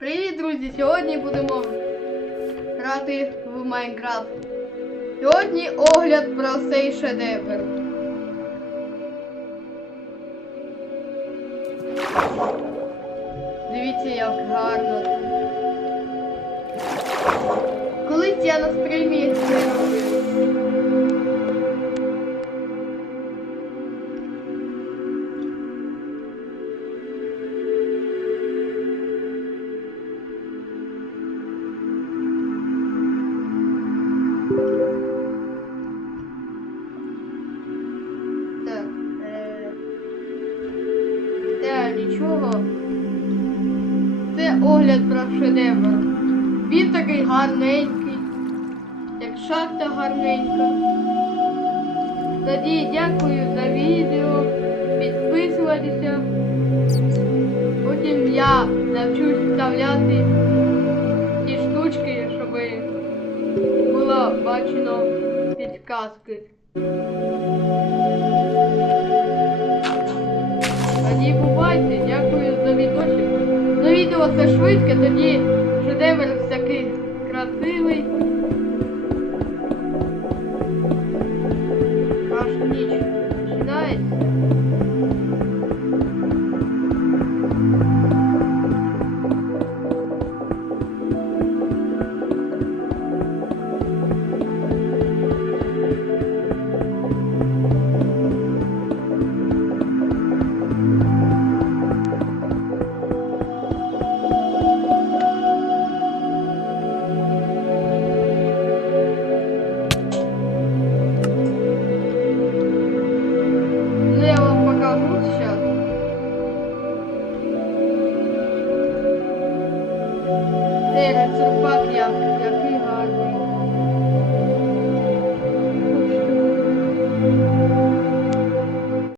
Привіт, друзі! Сьогодні будемо грати в Майнкрафт. Сьогодні огляд про цей шедевр. Дивіться, як гарно. Колись я на стрімі Нічого. Це огляд про шедевр. Він такий гарненький, як шахта гарненька. Тоді дякую за відео, підписуватися. Потім я навчусь вставляти ті штучки, щоб було бачено підказки. Тоді бувайте, дякую за відочок. Ну відео це швидке, тоді шедевр всякий красивий. Аж ніч починається. Цей рецепт як, як